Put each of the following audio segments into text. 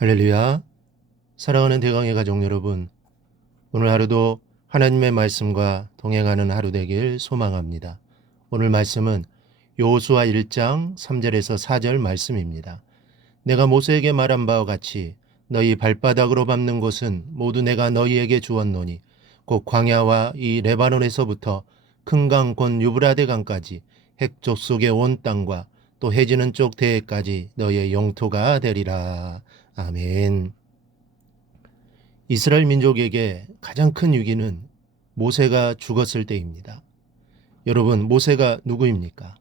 할렐루야. 사랑하는 대강의 가족 여러분, 오늘 하루도 하나님의 말씀과 동행하는 하루 되길 소망합니다. 오늘 말씀은 여호수아 1장 3절에서 4절 말씀입니다. 내가 모세에게 말한 바와 같이 너희 발바닥으로 밟는 곳은 모두 내가 너희에게 주었노니 곧 광야와 이 레바논에서부터 큰 강 곧 유브라데 강까지 핵 족속의 온 땅과 또 해지는 쪽 대해까지 너희의 영토가 되리라. 아멘. 이스라엘 민족에게 가장 큰 위기는 모세가 죽었을 때입니다. 여러분, 모세가 누구입니까?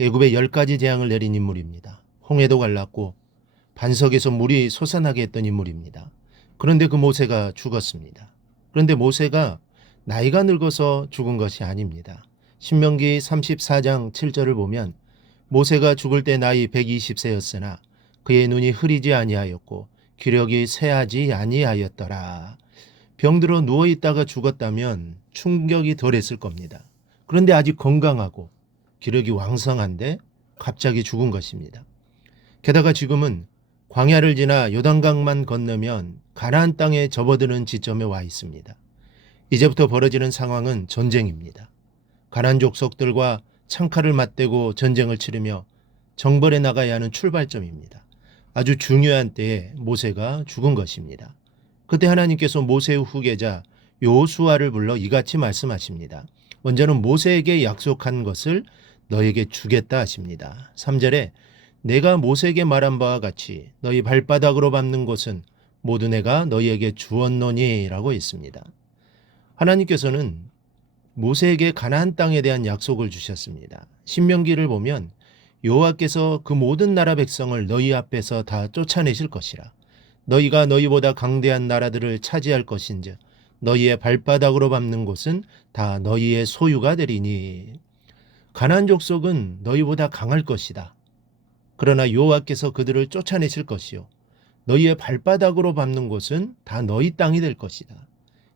애굽에 10가지 재앙을 내린 인물입니다. 홍해도 갈랐고 반석에서 물이 솟아나게 했던 인물입니다. 그런데 그 모세가 죽었습니다. 그런데 모세가 나이가 늙어서 죽은 것이 아닙니다. 신명기 34장 7절을 보면 모세가 죽을 때 나이 120세였으나 그의 눈이 흐리지 아니하였고 기력이 쇠하지 아니하였더라. 병들어 누워있다가 죽었다면 충격이 덜했을 겁니다. 그런데 아직 건강하고 기력이 왕성한데 갑자기 죽은 것입니다. 게다가 지금은 광야를 지나 요단강만 건너면 가나안 땅에 접어드는 지점에 와 있습니다. 이제부터 벌어지는 상황은 전쟁입니다. 가나안 족속들과 창칼을 맞대고 전쟁을 치르며 정벌에 나가야 하는 출발점입니다. 아주 중요한 때에 모세가 죽은 것입니다. 그때 하나님께서 모세의 후계자 여호수아를 불러 이같이 말씀하십니다. 먼저는 모세에게 약속한 것을 너에게 주겠다 하십니다. 3절에 내가 모세에게 말한 바와 같이 너희 발바닥으로 밟는 곳은 모두 내가 너희에게 주었노니 라고 했습니다. 하나님께서는 모세에게 가나안 땅에 대한 약속을 주셨습니다. 신명기를 보면 여호와께서 그 모든 나라 백성을 너희 앞에서 다 쫓아내실 것이라. 너희가 너희보다 강대한 나라들을 차지할 것인즉 너희의 발바닥으로 밟는 곳은 다 너희의 소유가 되리니. 가나안 족속은 너희보다 강할 것이다. 그러나 여호와께서 그들을 쫓아내실 것이요 너희의 발바닥으로 밟는 곳은 다 너희 땅이 될 것이다.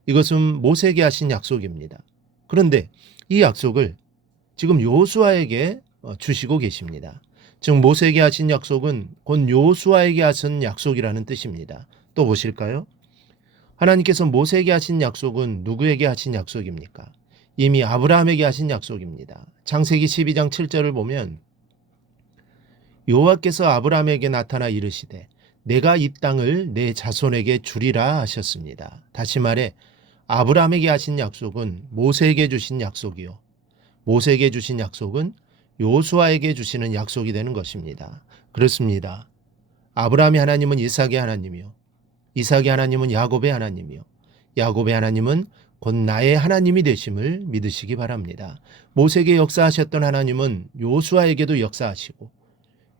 이것은 모세에게 하신 약속입니다. 그런데 이 약속을 지금 여호수아에게 주시고 계십니다. 즉 모세에게 하신 약속은 곧 여호수아에게 하신 약속이라는 뜻입니다. 또 보실까요? 하나님께서 모세에게 하신 약속은 누구에게 하신 약속입니까? 이미 아브라함에게 하신 약속입니다. 창세기 12장 7절을 보면 여호와께서 아브라함에게 나타나 이르시되 내가 이 땅을 내 자손에게 주리라 하셨습니다. 다시 말해 아브라함에게 하신 약속은 모세에게 주신 약속이요 모세에게 주신 약속은 여호수아에게 주시는 약속이 되는 것입니다. 그렇습니다. 아브라함의 하나님은 이삭의 하나님이요 이삭의 하나님은 야곱의 하나님이요 야곱의 하나님은 곧 나의 하나님이 되심을 믿으시기 바랍니다. 모세에게 역사하셨던 하나님은 여호수아에게도 역사하시고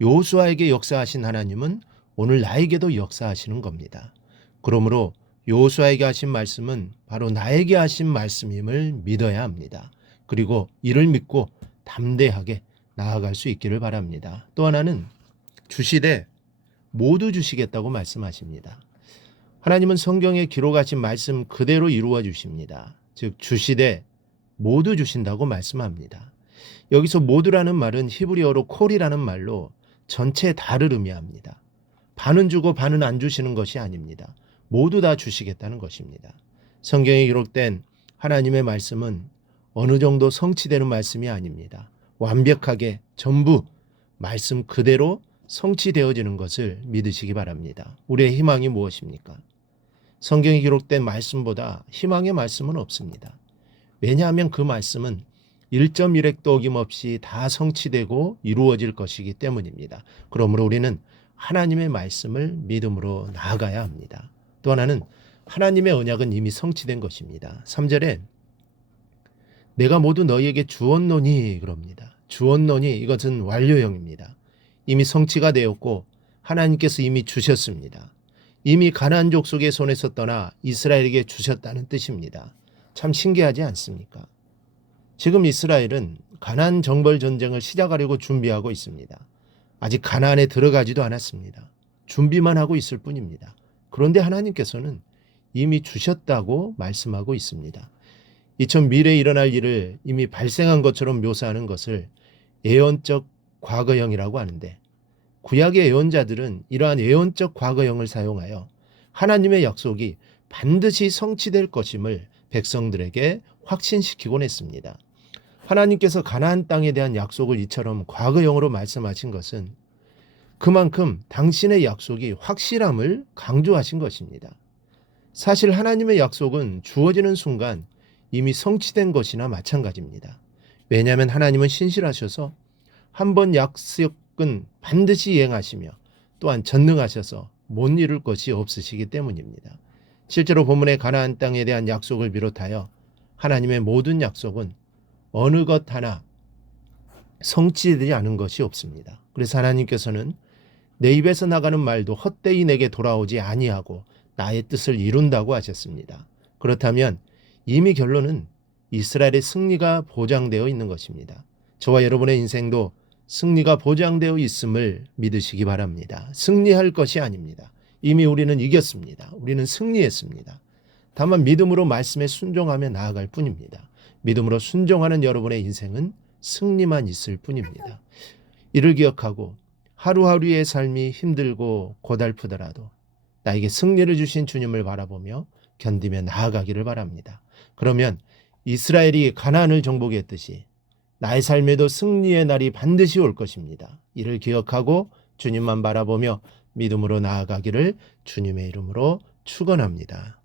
여호수아에게 역사하신 하나님은 오늘 나에게도 역사하시는 겁니다. 그러므로 여호수아에게 하신 말씀은 바로 나에게 하신 말씀임을 믿어야 합니다. 그리고 이를 믿고 담대하게 나아갈 수 있기를 바랍니다. 또 하나는 주시되 모두 주시겠다고 말씀하십니다. 하나님은 성경에 기록하신 말씀 그대로 이루어 주십니다. 즉 주시되 모두 주신다고 말씀합니다. 여기서 모두라는 말은 히브리어로 콜이라는 말로 전체 다를 의미합니다. 반은 주고 반은 안 주시는 것이 아닙니다. 모두 다 주시겠다는 것입니다. 성경에 기록된 하나님의 말씀은 어느 정도 성취되는 말씀이 아닙니다. 완벽하게 전부 말씀 그대로 성취되어지는 것을 믿으시기 바랍니다. 우리의 희망이 무엇입니까? 성경에 기록된 말씀보다 희망의 말씀은 없습니다. 왜냐하면 그 말씀은 1.1획도 어김없이 다 성취되고 이루어질 것이기 때문입니다. 그러므로 우리는 하나님의 말씀을 믿음으로 나아가야 합니다. 또 하나는 하나님의 언약은 이미 성취된 것입니다. 3절에 내가 모두 너희에게 주었노니 그럽니다. 주었노니 이것은 완료형입니다. 이미 성취가 되었고 하나님께서 이미 주셨습니다. 이미 가나안 족속의 손에서 떠나 이스라엘에게 주셨다는 뜻입니다. 참 신기하지 않습니까? 지금 이스라엘은 가나안 정벌 전쟁을 시작하려고 준비하고 있습니다. 아직 가나안에 들어가지도 않았습니다. 준비만 하고 있을 뿐입니다. 그런데 하나님께서는 이미 주셨다고 말씀하고 있습니다. 이처럼 미래에 일어날 일을 이미 발생한 것처럼 묘사하는 것을 예언적 과거형이라고 하는데 구약의 예언자들은 이러한 예언적 과거형을 사용하여 하나님의 약속이 반드시 성취될 것임을 백성들에게 확신시키곤 했습니다. 하나님께서 가나안 땅에 대한 약속을 이처럼 과거형으로 말씀하신 것은 그만큼 당신의 약속이 확실함을 강조하신 것입니다. 사실 하나님의 약속은 주어지는 순간 이미 성취된 것이나 마찬가지입니다. 왜냐하면 하나님은 신실하셔서 한 번 약속은 반드시 이행하시며 또한 전능하셔서 못 이룰 것이 없으시기 때문입니다. 실제로 본문의 가나안 땅에 대한 약속을 비롯하여 하나님의 모든 약속은 어느 것 하나 성취되지 않은 것이 없습니다. 그래서 하나님께서는 내 입에서 나가는 말도 헛되이 내게 돌아오지 아니하고 나의 뜻을 이룬다고 하셨습니다. 그렇다면 이미 결론은 이스라엘의 승리가 보장되어 있는 것입니다. 저와 여러분의 인생도 승리가 보장되어 있음을 믿으시기 바랍니다. 승리할 것이 아닙니다. 이미 우리는 이겼습니다. 우리는 승리했습니다. 다만 믿음으로 말씀에 순종하며 나아갈 뿐입니다. 믿음으로 순종하는 여러분의 인생은 승리만 있을 뿐입니다. 이를 기억하고 하루하루의 삶이 힘들고 고달프더라도 나에게 승리를 주신 주님을 바라보며 견디며 나아가기를 바랍니다. 그러면 이스라엘이 가나안을 정복했듯이 나의 삶에도 승리의 날이 반드시 올 것입니다. 이를 기억하고 주님만 바라보며 믿음으로 나아가기를 주님의 이름으로 축원합니다.